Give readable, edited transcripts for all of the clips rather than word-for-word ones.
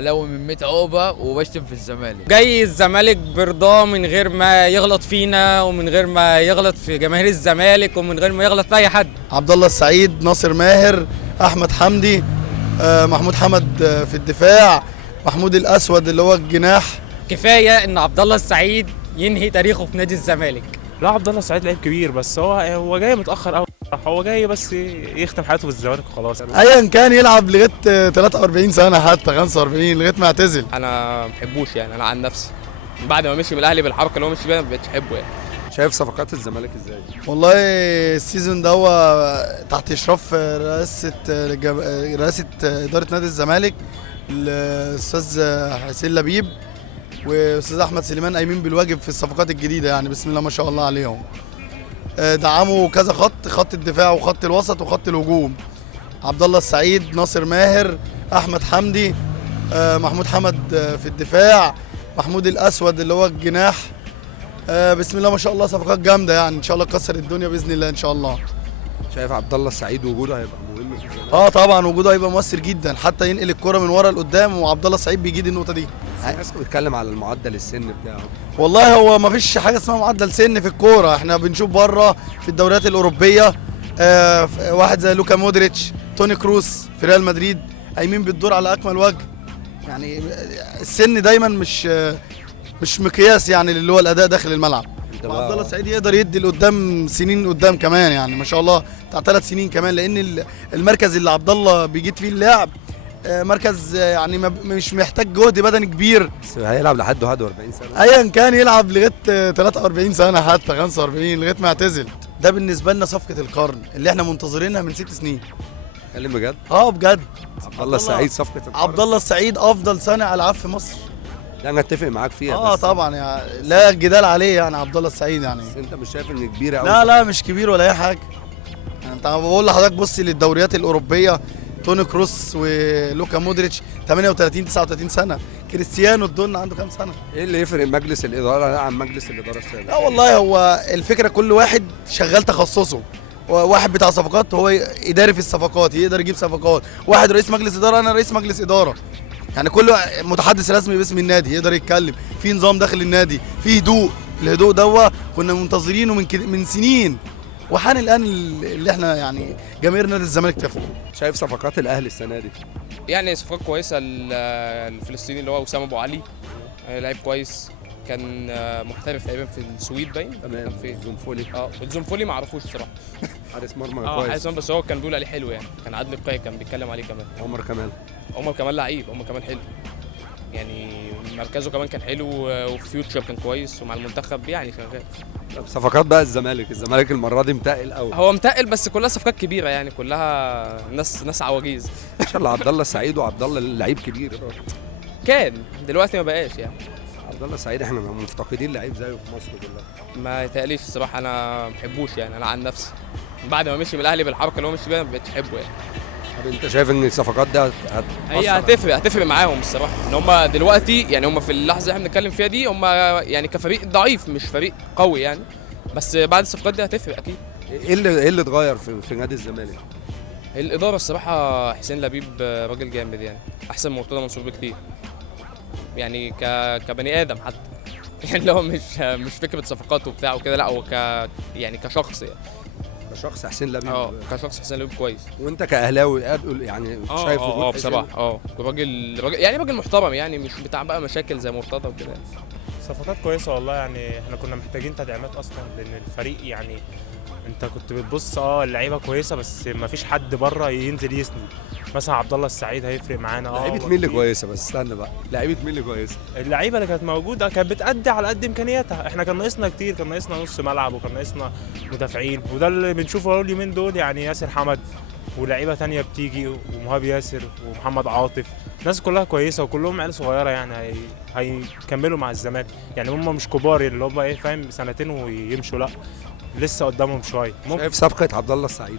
اهلاوي من 100 عقبه وبشتم في الزمالك. جاي الزمالك برضاه من غير ما يغلط فينا ومن غير ما يغلط في جماهير الزمالك ومن غير ما يغلط في اي حد. عبد الله السعيد، ناصر ماهر، احمد حمدي، محمود حمد في الدفاع، محمود الاسود اللي هو الجناح. كفايه ان عبد الله السعيد ينهي تاريخه في نادي الزمالك. لا، عبد الله السعيد لعيب كبير، بس هو جاي متاخر قوي. هو جاي بس يختم حياته في الزمالك وخلاص. ايا كان يلعب لغايه 43 سنه حتى 45 لغايه ما يعتزل. انا ما بحبوش يعني، انا عن نفسي بعد ما مشي من الاهلي بالحركه اللي هو مشي بيها ما بقتش احبه يعني. شايف صفقات الزمالك ازاي؟ والله السيزون ده هو تحت اشراف رئاسه اداره نادي الزمالك، الاستاذ حسين لبيب واستاذ احمد سليمان قايمين بالواجب في الصفقات الجديده، يعني بسم الله ما شاء الله عليهم. دعموا كذا خط الدفاع وخط الوسط وخط الهجوم. عبد الله السعيد، ناصر ماهر، احمد حمدي، محمود حمد في الدفاع، محمود الاسود اللي هو الجناح. بسم الله ما شاء الله صفقات جامده، يعني ان شاء الله تكسر الدنيا باذن الله ان شاء الله. شايف عبد الله السعيد وجوده هيبقى مهم في الزمالك؟ طبعا وجوده هيبقى مؤثر جدا، حتى ينقل الكره من ورا لقدام، وعبد الله السعيد بيجيد النقطه دي. الناس بتتكلم على المعدل السن بتاعه. والله هو ما فيش حاجه اسمها معدل سن في الكوره، احنا بنشوف بره في الدوريات الاوروبيه واحد زي لوكا مودريتش، توني كروس في ريال مدريد قايمين بالدور على اكمل وجه. يعني السن دايما مش مقياس يعني اللي هو الاداء داخل الملعب. وعبد الله السعيد يقدر يدي لقدام سنين قدام كمان، يعني ما شاء الله بتاع 3 سنين كمان، لان المركز اللي عبد الله بيجيد فيه اللعب مركز يعني مش محتاج جهد بدني كبير. بس هيلعب لحد 41 سنه. ايا كان يلعب لغايه 43 سنه حتى 45 لغايه ما يعتزل. ده بالنسبه لنا صفقه القرن اللي احنا منتظرينها من 6 سنين. اتكلم بجد؟ بجد. عبد الله السعيد صفقه القرن. عبد الله السعيد افضل صانع العاب في مصر. لا انا اتفق معاك فيها. بس طبعا يعني لا جدال عليه، يعني عبد الله السعيد يعني. بس انت مش شايف ان كبيره قوي؟ لا مش كبير ولا اي حاجه. يعني انت بقول لحضرتك بص للدوريات الاوروبيه، توني كروس ولوكا مودريتش 38 39 سنه، كريستيانو الدون عنده كام سنه؟ ايه اللي يفرق مجلس الاداره عن مجلس الاداره السابق؟ لا والله هو الفكره كل واحد شغال تخصصه. واحد بتاع صفقات هو اداري في الصفقات يقدر يجيب صفقات، واحد رئيس مجلس اداره انا رئيس مجلس اداره. يعني كل متحدث رسمي باسم النادي يقدر يتكلم في نظام داخل النادي، في هدوء. الهدوء ده كنا منتظرينه من سنين، وحان الان اللي احنا يعني جماهير نادي الزمالك تفهم. شايف صفقات الاهلي السنه دي؟ يعني صفقات كويسه. الفلسطيني اللي هو وسام ابو علي لعيب كويس، كان محترف تقريبا في السويد باين. تمام. في الزنفولي. الزنفولي ما اعرفوش صراحه. حارس مرمى كويس. حارس مرمى، بس هو كان بيقول عليه حلو يعني، كان عادل القيعي كان بيتكلم عليه كمان. عمر كمال لعيب، عمر كمال حلو يعني، مركزه كمان كان حلو، وفي فيوتشر كان كويس، ومع المنتخب يعني شغال. طب صفقات بقى الزمالك المره دي متقل قوي. هو متقل بس كلها صفقات كبيره يعني، كلها ناس عواجيز. ان شاء الله عبد الله السعيد وعبد الله لعيب كبير. كان دلوقتي ما بقاش يعني. عبد الله السعيد احنا مفتقدين لعيب زيه في مصر كلها. ما يتقليش الصراحه، انا ما بحبوش يعني، انا عن نفسي بعد ما مشي من الاهلي بالحركه اللي هو مشي بيها ما بقتش احبه يعني. طب انت شايف ان الصفقات دي هي هتفرق معاهم الصراحه، ان هم دلوقتي يعني هم في اللحظه اللي احنا بنتكلم فيها دي هم يعني كفريق ضعيف مش فريق قوي يعني، بس بعد الصفقات دي هتفرق اكيد. ايه اللي اتغير في نادي الزمالك؟ الاداره الصراحه، حسين لبيب راجل جامد يعني، احسن من مرتضى منصور بكتير يعني، كبني ادم حتى يعني لو مش فكره صفقات وبتاع وكده، لا هو يعني كشخص يعني. كشخص حسين لبيب. كشخص حسين لبيب كويس. وانت كاهلاوي يعني شايفه بصراحه راجل محترم يعني، مش بتاع بقى مشاكل زي مرتضى وكده. صفقات كويسه والله يعني، احنا كنا محتاجين تدعيمات اصلا، لان الفريق يعني انت كنت بتبص اللعيبه كويسه بس ما فيش حد بره ينزل يسند. مثلا عبد الله السعيد هيفرق معانا. لعيبه مين اللي كويسه؟ بس استنى بقى، لعيبه مين اللي كويسه؟ اللعيبه اللي كانت موجوده كانت بتأدي على قد امكانياتها. احنا كان ناقصنا كتير، كان ناقصنا نص ملعب وكان ناقصنا مدافعين، وده اللي بنشوفه اليومين دول يعني. ياسر حمد ولاعيبه تانية بتيجي، ومهاب ياسر ومحمد عاطف، الناس كلها كويسه وكلهم عيال صغيره يعني، هيكملوا مع الزمالك يعني. هم مش كبار اللي هم فاهم سنتين ويمشوا، لا لسه قدامهم شويه. شايف صفقه عبد الله السعيد؟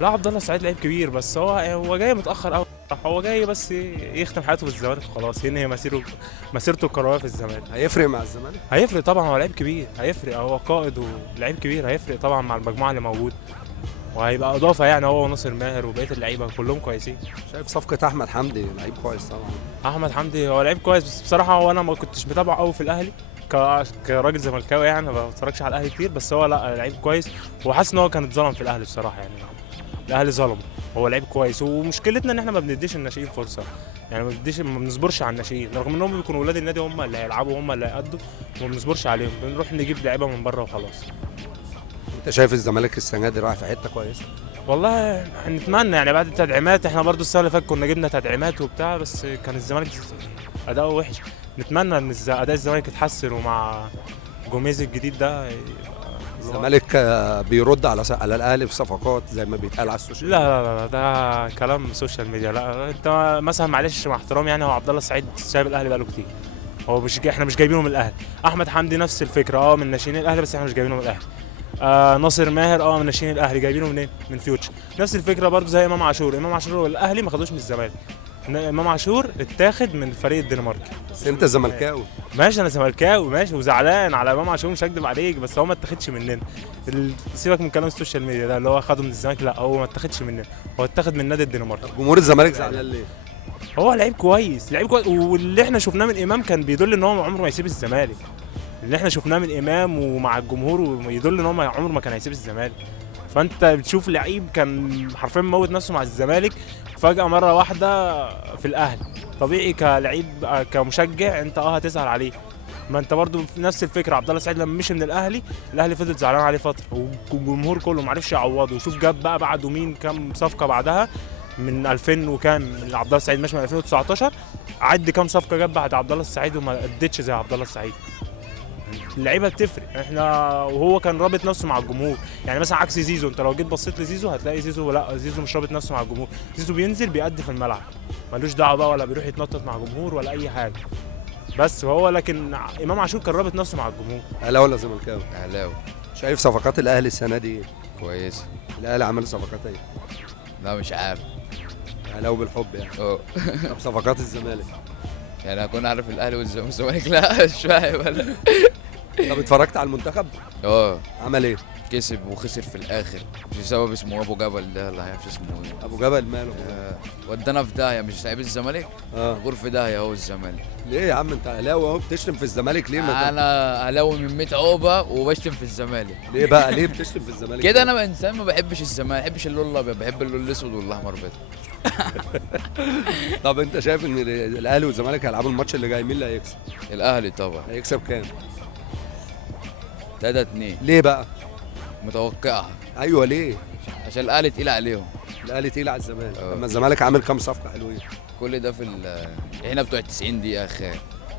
لا، عبد الله السعيد لعيب كبير، بس هو جاي متاخر قوي. هو جاي بس يختم حياته في الزمالك وخلاص، ينهي مسيرته الكرويه في الزمالك. هيفرق مع الزمالك؟ هيفرق طبعا، هو لعيب كبير، هيفرق، هو قائد ولعيب كبير، هيفرق طبعا مع المجموعه اللي موجوده. وهيبقى اضافه يعني هو وناصر ماهر وبقيه اللعيبه كلهم كويسين. شايف صفقه احمد حمدي لعيب كويس طبعا. احمد حمدي هو لعيب كويس، بس بصراحه هو انا ما كنتش متابعه قوي في الاهلي كراجل زملكاوي، يعني ما بتفرجش على الاهلي كتير، بس هو لا لعيب كويس، وحاسس ان هو كان اتظلم في الاهلي بصراحه يعني. الاهلي ظلمه. هو لعيب كويس، ومشكلتنا ان احنا ما بنديش الناشئين فرصه، يعني ما بنصبرش على الناشئين رغم انهم بيكونوا ولاد النادي، هم اللي هيلعبوا هم اللي هيأدوا، وما بنصبرش عليهم، بنروح نجيب لعيبه من بره وخلاص. انت شايف الزمالك السنه دي رايح في حته كويسه؟ والله نتمنى يعني بعد التدعيمات، احنا برضو السنه اللي فاتت كنا جبنا تدعيمات وبتاع، بس كان الزمالك اداؤه وحش. نتمنى ان اداء الزمالك يتحسن، ومع جوميز الجديد ده الزمالك بيرد على الاهلي في صفقات زي ما بيتقال على السوشيال لا لا لا ده كلام سوشيال ميديا. لا انت مثلا معلش مع احترامي يعني، هو عبد الله السعيد سايب الاهلي بقاله كتير، هو احنا مش جايبينه من الاهلي. احمد حمدي نفس الفكره، من ناشئين الاهلي، بس احنا مش جايبينه من الاهلي. ناصر ماهر من ناشئين الاهلي، جايبينه منين؟ من فيوتشر. نفس الفكره برضو زي امام عاشور والاهلي ما خدوش من الزمالك. امام عاشور اتاخد من الفريق الدنماركي. بس انت زملكاوي. ماشي انا زملكاوي ماشي، وزعلان على امام عاشور، مش هكدب عليك، بس هو ما اتاخدش مننا. سيبك من كلام السوشيال ميديا ده اللي هو خده من الزمالك، لا هو ما اتاخدش مننا، هو اتاخد من نادي الدنمارك. جمهور الزمالك زعلان ليه؟ هو لعيب كويس، واللي احنا شفناه من امام كان بيدل ان هو عمره ما يسيب الزمالك. اللي احنا شفناه من امام ومع الجمهور يدل ان هو عمره ما كان هيسيب الزمالك. فانت بتشوف لعيب كان حرفيا موت نفسه مع الزمالك، فجأة مرة واحدة في الاهلي. طبيعي كلعيب كمشجع انت هتزعل عليه. ما انت برضو في نفس الفكره، عبد الله السعيد لما مشي من الاهلي فضل زعلان عليه فتره، والجمهور كله ما عرفش يعوضه. وشوف جاب بقى بعده مين، كام صفقه بعدها من 2000 وكام، عبد الله السعيد ماشي من 2019، عد كام صفقه جاب بعد عبد الله السعيد وما ادتش زي عبد الله السعيد. اللعيبه بتفرق، وهو كان رابط نفسه مع الجمهور. يعني مثلا عكس زيزو، انت لو جيت بصيت لزيزو هتلاقي زيزو مش رابط نفسه مع الجمهور. زيزو بينزل بيأدي في الملعب، ملوش دعوه بقى ولا بيروح يتنطط مع جمهور ولا اي حاجه. بس هو لكن امام عاشور كان رابط نفسه مع الجمهور. اهلاوي ولا زملكاوي؟ اهلاوي. شايف صفقات الاهلي السنه دي ايه؟ كويس. الاهلي عمل صفقات ايه؟ لا مش عارف. اهلاوي بالحب يعني. طب صفقات الزمالك؟ يعني اكون عارف الاهلي والزمالك لا مش فاهم انا. طب اتفرجت على المنتخب؟ عمل ايه؟ كسب وخسر في الاخر بسبب اسمه ابو جبل ده، اللي عارف اسمه ايه. ابو جبل ماله؟ ودانا في داهيه، مش لعيب الزمالك. غرفه داهيه هو الزمالك. ليه يا عم انت اهلاوي اهو بتشتم في الزمالك ليه؟ انا اهلاوي من 100 عقبه وبشتم في الزمالك. ليه بقى؟ ليه بتشتم في الزمالك؟ كده انا انسان ما بحبش الزمالك، ما بحبش اللون الابيض، بحب اللون الاسود والاحمر بس. طب انت شايف ان الاهلي والزمالك هيلعبوا الماتش اللي جاي، مين اللي هيكسب؟ الاهلي طبعا. هيكسب كام؟ 3-2. ليه بقى؟ متوقعها. ايوه ليه؟ عشان الاهلي تقيل عليهم. الاهلي تقيل على الزمالك. اما الزمالك عامل كام صفقه حلوين؟ كل ده في احنا بتوع 90 دقيقه اخر.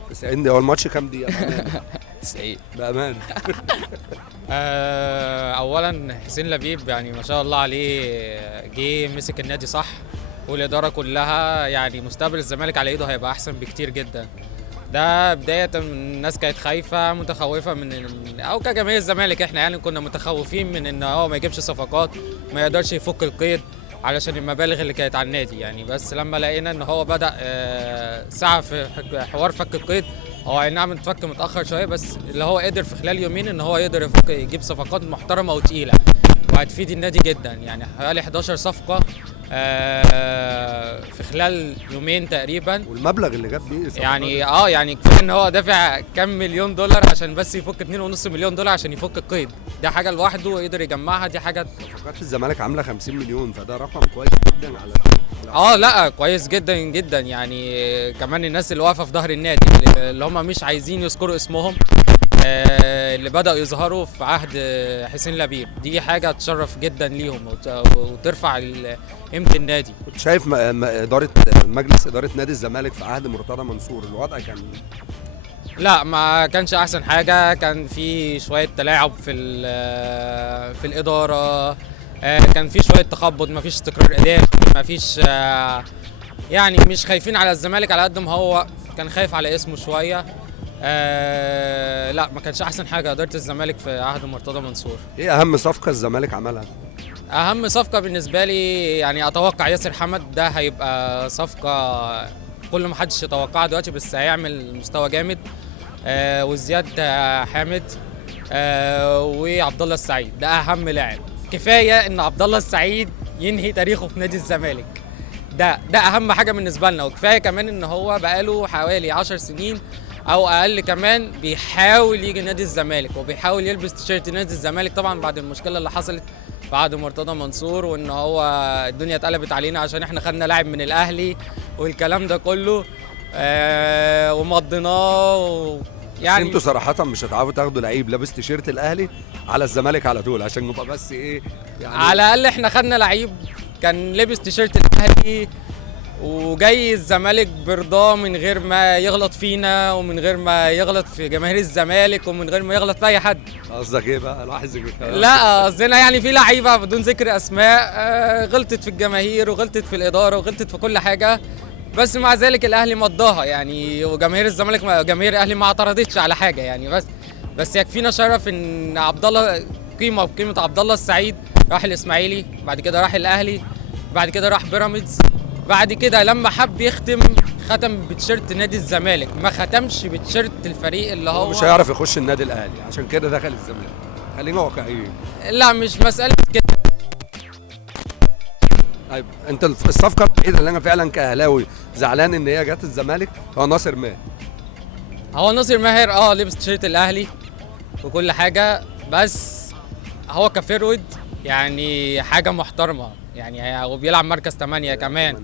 90 دقيقه. هو الماتش كام دقيقه بامانه؟ 90 بامانه. اولا حسين لبيب يعني ما شاء الله عليه، جه مسك النادي صح، والاداره كلها يعني مستقبل الزمالك على ايده هيبقى احسن بكتير جدا. ده بدايه الناس كانت خايفه متخوفه او كجماهير الزمالك احنا يعني كنا متخوفين من ان هو ما يجيبش صفقات، ما يقدرش يفك القيد علشان المبالغ اللي كانت على النادي يعني. بس لما لقينا ان هو بدا سعى في حوار فك القيد، هو اي نعم اتفك متاخر شويه، بس اللي هو قدر في خلال يومين ان هو يقدر يجيب صفقات محترمه وتقيله وهتفيد النادي جدا. يعني حوالي 11 صفقه في خلال يومين تقريبا. والمبلغ اللي جاب بيه يعني يعني كفايه ان هو دافع كام مليون دولار عشان بس يفك 2.5 مليون دولار عشان يفك القيد. ده حاجه لوحده يقدر يجمعها، دي حاجه. صفقات الزمالك عامله 50 مليون، فده رقم كويس جدا على لا كويس جدا جدا يعني. كمان الناس اللي واقفه في ظهر النادي اللي هم مش عايزين يذكروا اسمهم، اللي بدأوا يظهروا في عهد حسين لبيب، دي حاجة تشرف جدا ليهم وترفع قيمة النادي. كنت شايف مجلس إدارة نادي الزمالك في عهد مرتضى منصور الوضع كان؟ لا ما كانش أحسن حاجة، كان في شوية تلاعب في الإدارة، كان في شوية تخبط، ما فيش استقرار إداري، ما فيش يعني مش خايفين على الزمالك على قد ما هو كان خايف على اسمه شوية. لا ما كانش احسن حاجه اداره الزمالك في عهد مرتضى منصور. ايه اهم صفقه الزمالك عملها؟ اهم صفقه بالنسبه لي يعني اتوقع ياسر حمد، ده هيبقى صفقه كل ما حدش يتوقعها دلوقتي، بس هيعمل مستوى جامد. وزياد حامد وعبد الله السعيد، ده اهم لاعب كفايه ان عبد الله السعيد ينهي تاريخه في نادي الزمالك. ده اهم حاجه بالنسبه لنا، وكفايه كمان ان هو بقاله حوالي 10 سنين او اقل كمان بيحاول يجي نادي الزمالك وبيحاول يلبس تيشيرت نادي الزمالك، طبعا بعد المشكله اللي حصلت بعد مرتضى منصور، وان هو الدنيا اتقلبت علينا عشان احنا خدنا لاعب من الاهلي والكلام ده كله ومضيناه يعني انتوا صراحة مش هتعرفوا تاخدوا لعيب لابس تيشيرت الاهلي على الزمالك على طول، عشان نبقى بس ايه يعني. على الاقل احنا خدنا لعيب كان لابس تيشيرت الاهلي وجاي الزمالك برضاه من غير ما يغلط فينا ومن غير ما يغلط في جماهير الزمالك ومن غير ما يغلط في اي حد. قصدك ايه بقى؟ لاحظ لا قصدنا يعني في لعيبه بدون ذكر اسماء غلطت في الجماهير وغلطت في الاداره وغلطت في كل حاجه، بس مع ذلك الاهلي مضاها يعني، وجماهير الزمالك جماهير الاهلي ما اعترضتش على حاجه يعني. بس يكفينا شرف ان عبد الله قيمه عبد الله السعيد راح الاسماعيلي، بعد كده راح الاهلي، بعد كده راح بيراميدز، بعد كده لما حب يختم ختم بتيشيرت نادي الزمالك، ما ختمش بتيشيرت الفريق اللي هو مش هيعرف يخش النادي الاهلي، عشان كده دخل الزمالك. خلينا واقعيين. لا مش مساله كده. طيب انت الصفقه الوحيده اللي انا فعلا كاهلاوي زعلان ان هي جت الزمالك هو ناصر ماهر. هو ناصر ماهر لبس تيشيرت الاهلي وكل حاجه، بس هو كفيرود يعني حاجه محترمه يعني، وبيلعب مركز 8 كمان